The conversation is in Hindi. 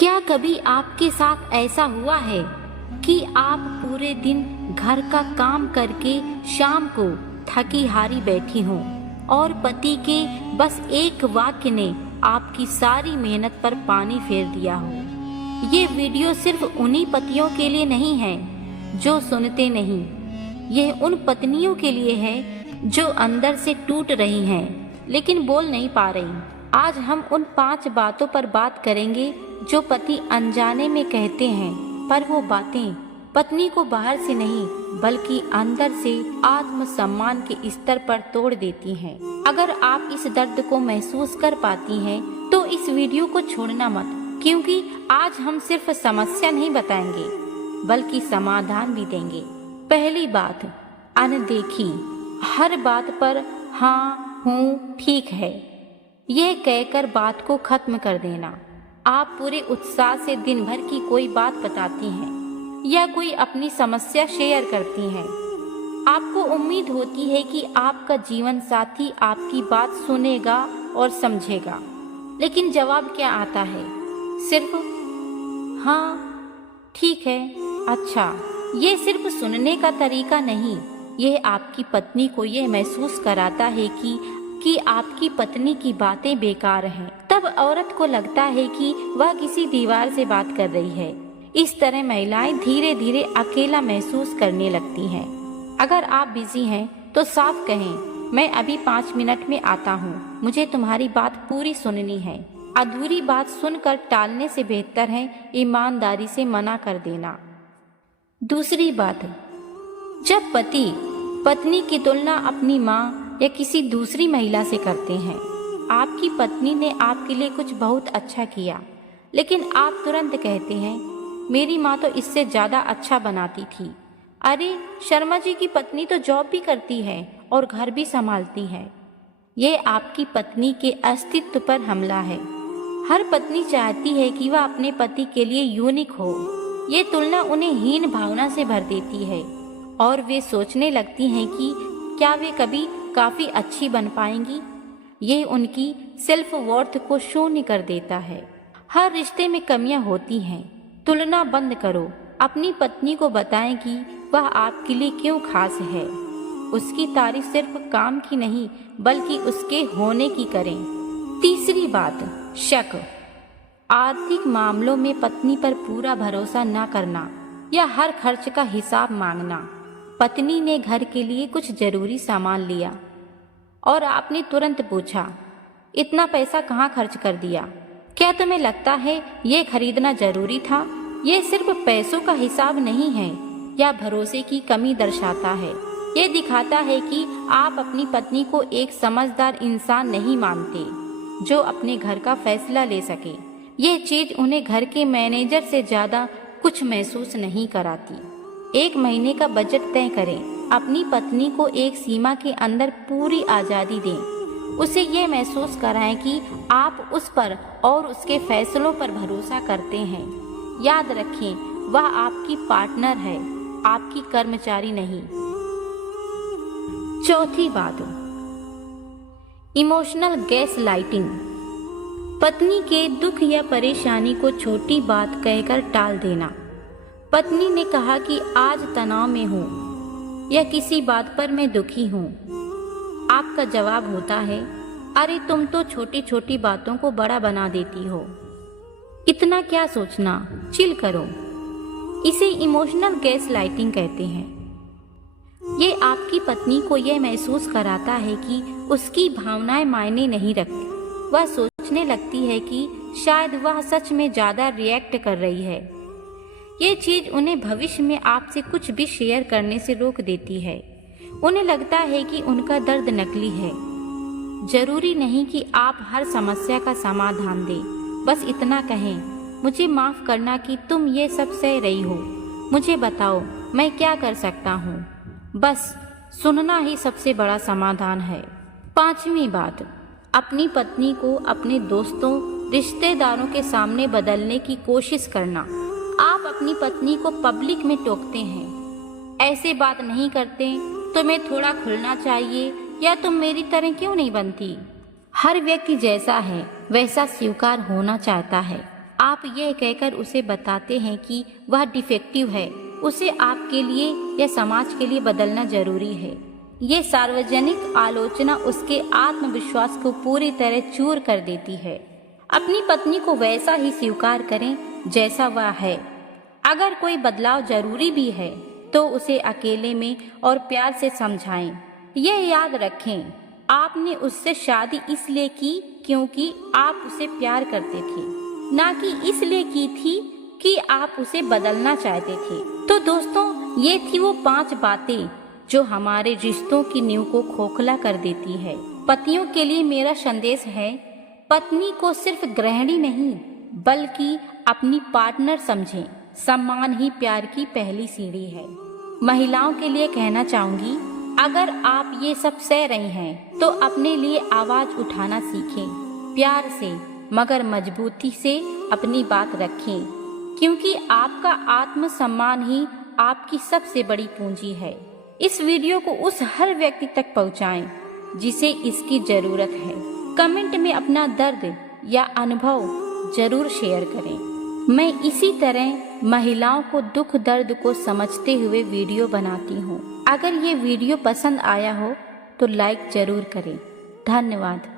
क्या कभी आपके साथ ऐसा हुआ है कि आप पूरे दिन घर का काम करके शाम को थकी हारी बैठी हों और पति के बस एक वाक्य ने आपकी सारी मेहनत पर पानी फेर दिया हो? ये वीडियो सिर्फ उन्हीं पतियों के लिए नहीं है जो सुनते नहीं, यह उन पत्नियों के लिए है जो अंदर से टूट रही हैं लेकिन बोल नहीं पा रही। आज हम उन 5 बातों पर बात करेंगे जो पति अनजाने में कहते हैं, पर वो बातें पत्नी को बाहर से नहीं बल्कि अंदर से आत्मसम्मान के स्तर पर तोड़ देती हैं। अगर आप इस दर्द को महसूस कर पाती हैं तो इस वीडियो को छोड़ना मत, क्योंकि आज हम सिर्फ समस्या नहीं बताएंगे बल्कि समाधान भी देंगे। पहली बात, अनदेखी। हर बात पर हाँ हूँ ठीक है यह कहकर बात को खत्म कर देना। आप पूरे उत्साह से दिन भर की कोई बात बताती हैं या कोई अपनी समस्या शेयर करती हैं। आपको उम्मीद होती है कि आपका जीवन साथी आपकी बात सुनेगा और समझेगा, लेकिन जवाब क्या आता है? सिर्फ हाँ ठीक है, अच्छा। ये सिर्फ सुनने का तरीका नहीं, यह आपकी पत्नी को यह महसूस कराता है कि आपकी पत्नी की बातें बेकार हैं। तब औरत को लगता है कि वह किसी दीवार से बात कर रही है। इस तरह महिलाएं धीरे धीरे अकेला महसूस करने लगती हैं। अगर आप बिजी हैं तो साफ कहें, मैं अभी 5 मिनट में आता हूँ, मुझे तुम्हारी बात पूरी सुननी है। अधूरी बात सुनकर टालने से बेहतर है ईमानदारी से मना कर देना। दूसरी बात, जब पति पत्नी की तुलना अपनी माँ या किसी दूसरी महिला से करते हैं। आपकी पत्नी ने आपके लिए कुछ बहुत अच्छा किया, लेकिन आप तुरंत कहते हैं, मेरी माँ तो इससे ज़्यादा अच्छा बनाती थी। अरे, शर्मा जी की पत्नी तो जॉब भी करती है और घर भी संभालती है। ये आपकी पत्नी के अस्तित्व पर हमला है। हर पत्नी चाहती है कि वह अपने पति के लिए यूनिक हो। ये तुलना उन्हें हीन भावना से भर देती है और वे सोचने लगती हैं कि क्या वे कभी काफ़ी अच्छी बन पाएंगी। ये उनकी सेल्फ वर्थ को शून्य कर देता है। हर रिश्ते में कमियां होती हैं। तुलना बंद करो। अपनी पत्नी को बताएं कि वह आपके लिए क्यों खास है। उसकी तारीफ सिर्फ काम की नहीं बल्कि उसके होने की करें। तीसरी बात, शक। आर्थिक मामलों में पत्नी पर पूरा भरोसा न करना या हर खर्च का हिसाब मांगना। पत्नी ने घर के लिए कुछ जरूरी सामान लिया और आपने तुरंत पूछा, इतना पैसा कहाँ खर्च कर दिया? क्या तुम्हें लगता है ये खरीदना जरूरी था? ये सिर्फ पैसों का हिसाब नहीं है या भरोसे की कमी दर्शाता है। ये दिखाता है कि आप अपनी पत्नी को एक समझदार इंसान नहीं मानते जो अपने घर का फैसला ले सके। ये चीज उन्हें घर के मैनेजर से ज्यादा कुछ महसूस नहीं कराती। 1 महीने का बजट तय करें। अपनी पत्नी को एक सीमा के अंदर पूरी आज़ादी दें। उसे ये महसूस कराएं कि आप उस पर और उसके फैसलों पर भरोसा करते हैं। याद रखें, वह आपकी पार्टनर है, आपकी कर्मचारी नहीं। चौथी बात, इमोशनल गैस लाइटिंग। पत्नी के दुख या परेशानी को छोटी बात कहकर टाल देना। पत्नी ने कहा कि आज तनाव में हूँ या किसी बात पर मैं दुखी हूँ। आपका जवाब होता है, अरे तुम तो छोटी छोटी बातों को बड़ा बना देती हो, इतना क्या सोचना, चिल करो। इसे इमोशनल गैस लाइटिंग कहते हैं। ये आपकी पत्नी को यह महसूस कराता है कि उसकी भावनाएं मायने नहीं रखती। वह सोचने लगती है कि शायद वह सच में ज्यादा रिएक्ट कर रही है। ये चीज उन्हें भविष्य में आपसे कुछ भी शेयर करने से रोक देती है। उन्हें लगता है कि उनका दर्द नकली है। जरूरी नहीं कि आप हर समस्या का समाधान दें, बस इतना कहें, मुझे माफ करना कि तुम ये सब सह रही हो, मुझे बताओ मैं क्या कर सकता हूँ। बस सुनना ही सबसे बड़ा समाधान है। 5वीं बात, अपनी पत्नी को अपने दोस्तों रिश्तेदारों के सामने बदलने की कोशिश करना। आप अपनी पत्नी को पब्लिक में टोकते हैं, ऐसे बात नहीं करते, तुम्हें थोड़ा खुलना चाहिए या तुम मेरी तरह क्यों नहीं बनती। हर व्यक्ति जैसा है वैसा स्वीकार होना चाहता है। आप यह कहकर उसे बताते हैं कि वह डिफेक्टिव है, उसे आपके लिए या समाज के लिए बदलना जरूरी है। ये सार्वजनिक आलोचना उसके आत्मविश्वास को पूरी तरह चूर कर देती है। अपनी पत्नी को वैसा ही स्वीकार करें जैसा वह है। अगर कोई बदलाव जरूरी भी है तो उसे अकेले में और प्यार से समझाएं। यह याद रखें, आपने उससे शादी इसलिए की क्योंकि आप उसे प्यार करते थे, ना कि इसलिए की थी कि आप उसे बदलना चाहते थे। तो दोस्तों, ये थी वो 5 बातें जो हमारे रिश्तों की नींव को खोखला कर देती है। पतियों के लिए मेरा संदेश है, पत्नी को सिर्फ गृहिणी नहीं बल्कि अपनी पार्टनर समझें। सम्मान ही प्यार की पहली सीढ़ी है। महिलाओं के लिए कहना चाहूंगी, अगर आप ये सब सह रही हैं तो अपने लिए आवाज उठाना सीखें। प्यार से मगर मजबूती से अपनी बात रखें, क्योंकि आपका आत्मसम्मान ही आपकी सबसे बड़ी पूंजी है। इस वीडियो को उस हर व्यक्ति तक पहुंचाएं जिसे इसकी जरूरत है। कमेंट में अपना दर्द या अनुभव जरूर शेयर करें। मैं इसी तरह महिलाओं को दुख दर्द को समझते हुए वीडियो बनाती हूँ। अगर ये वीडियो पसंद आया हो तो लाइक जरूर करें। धन्यवाद।